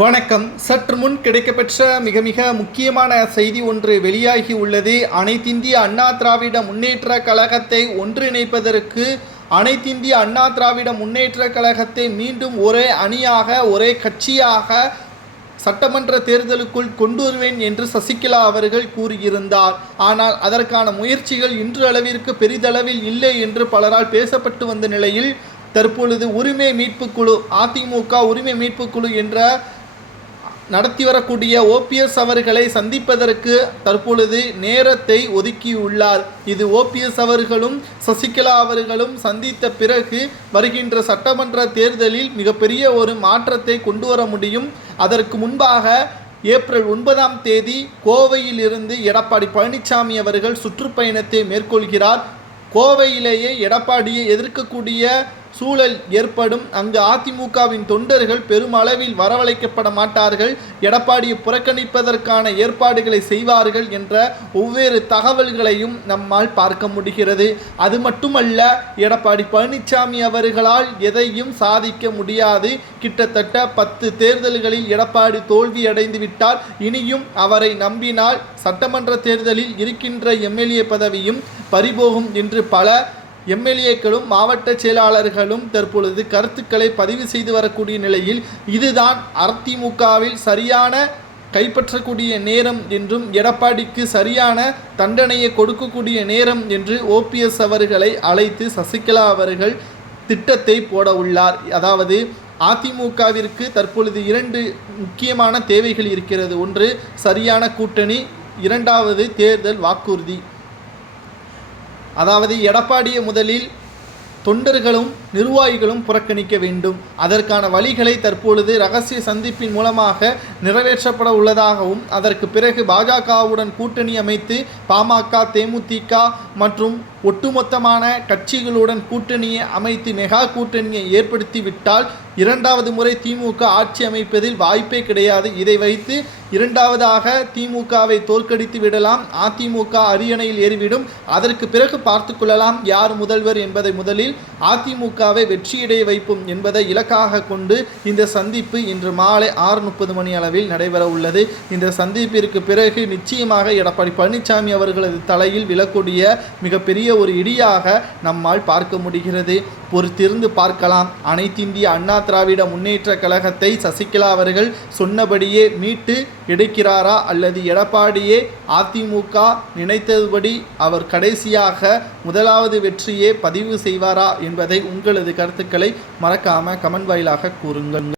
வணக்கம். சற்று முன் கிடைக்கப்பெற்ற மிக மிக முக்கியமான செய்தி ஒன்று வெளியாகி உள்ளது. அனைத்திந்திய அண்ணா திராவிட முன்னேற்ற கழகத்தை ஒன்றிணைப்பதற்கு அனைத்திந்திய அண்ணா திராவிட முன்னேற்ற கழகத்தை மீண்டும் ஒரே அணியாக ஒரே கட்சியாக சட்டமன்ற தேர்தலுக்குள் கொண்டு வருவேன் என்று சசிகலா அவர்கள் கூறியிருந்தார். ஆனால் அதற்கான முயற்சிகள் இன்று அளவிற்கு பெரிதளவில் இல்லை என்று பலரால் பேசப்பட்டு வந்த நிலையில் தற்பொழுது உரிமை மீட்புக் குழு அதிமுக உரிமை மீட்புக் குழு என்ற நடத்தி வரக்கூடிய ஓபிஎஸ் அவர்களை சந்திப்பதற்கு தற்பொழுது நேரத்தை ஒதுக்கியுள்ளார். இது ஓபிஎஸ் அவர்களும் சசிகலா அவர்களும் சந்தித்த பிறகு வருகின்ற சட்டமன்ற தேர்தலில் மிகப்பெரிய ஒரு மாற்றத்தை கொண்டு வர முடியும். அதற்கு முன்பாக ஏப்ரல் ஒன்பதாம் தேதி கோவையில் இருந்து எடப்பாடி பழனிசாமி அவர்கள் சுற்றுப்பயணத்தை மேற்கொள்கிறார். கோவையிலேயே எடப்பாடியை எதிர்க்கக்கூடிய சூழல் ஏற்படும். அங்கு அதிமுகவின் தொண்டர்கள் பெருமளவில் வரவழைக்கப்பட மாட்டார்கள். எடப்பாடியை புறக்கணிப்பதற்கான ஏற்பாடுகளை செய்வார்கள் என்ற ஒவ்வேறு தகவல்களையும் நம்மால் பார்க்க முடிகிறது. அது மட்டுமல்ல எடப்பாடி பழனிசாமி அவர்களால் எதையும் சாதிக்க முடியாது. கிட்டத்தட்ட பத்து தேர்தல்களில் எடப்பாடி தோல்வி அடைந்து விட்டார். இனியும் அவரை நம்பினால் சட்டமன்ற தேர்தலில் இருக்கின்ற எம்எல்ஏ பதவியும் பறிபோகும் என்று பல எம்எல்ஏக்களும் மாவட்ட செயலாளர்களும் தற்பொழுது கருத்துக்களை பதிவு செய்து வரக்கூடிய நிலையில் இதுதான் அதிமுகவில் சரியான கைப்பற்றக்கூடிய நேரம் என்றும் எடப்பாடிக்கு சரியான தண்டனையை கொடுக்கக்கூடிய நேரம் என்று ஓபிஎஸ் அவர்களை அழைத்து சசிகலா அவர்கள் திட்டத்தை போட உள்ளார். அதாவது அதிமுகவிற்கு தற்பொழுது இரண்டு முக்கியமான தேவைகள் இருக்கிறது. ஒன்று சரியான கூட்டணி இரண்டாவது தேர்தல் வாக்குறுதி. அதாவது எடப்பாடியை முதலில் தொண்டர்களும் நிர்வாகிகளும் புறக்கணிக்க வேண்டும். அதற்கான வழிகளை தற்பொழுது ரகசிய சந்திப்பின் மூலமாக நிறைவேற்றப்பட உள்ளதாகவும் அதற்கு பிறகு பாஜகவுடன் கூட்டணி அமைத்து பாமக தேமுதிக மற்றும் ஒட்டுமொத்தமான கட்சிகளுடன் கூட்டணியை அமைத்து மெகா கூட்டணியை ஏற்படுத்திவிட்டால் இரண்டாவது முறை திமுக ஆட்சி அமைப்பதில் வாய்ப்பே கிடையாது. இதை வைத்து இரண்டாவதாக திமுகவை தோற்கடித்து விடலாம். அதிமுக அரியணையில் ஏறிவிடும். அதற்கு பிறகு பார்த்து கொள்ளலாம் யார் முதல்வர் என்பதை முதலில் அதிமுகவை வெற்றியடைய வைப்போம் என்பதை இலக்காக கொண்டு இந்த சந்திப்பு இன்று மாலை ஆறு முப்பது மணி அளவில் நடைபெற உள்ளது. இந்த சந்திப்பிற்கு பிறகு நிச்சயமாக எடப்பாடி பழனிசாமி அவர்களது தலையில் விழக்கூடிய மிகப்பெரிய ஒரு இடியாக நம்மால் பார்க்க முடிகிறது. பொறுத்திருந்து பார்க்கலாம். அனைத்திந்திய அண்ணா திராவிட முன்னேற்ற கழகத்தை சசிகலா அவர்கள் சொன்னபடியே மீட்டு எடுக்கிறாரா அல்லது எடப்பாடியே அதிமுக நினைத்தபடி அவர் கடைசியாக முதலாவது வெற்றியே பதிவு செய்வாரா என்பதை உங்களது கருத்துக்களை மறக்காம கமெண்ட் வாயிலாக கூறுங்கள்.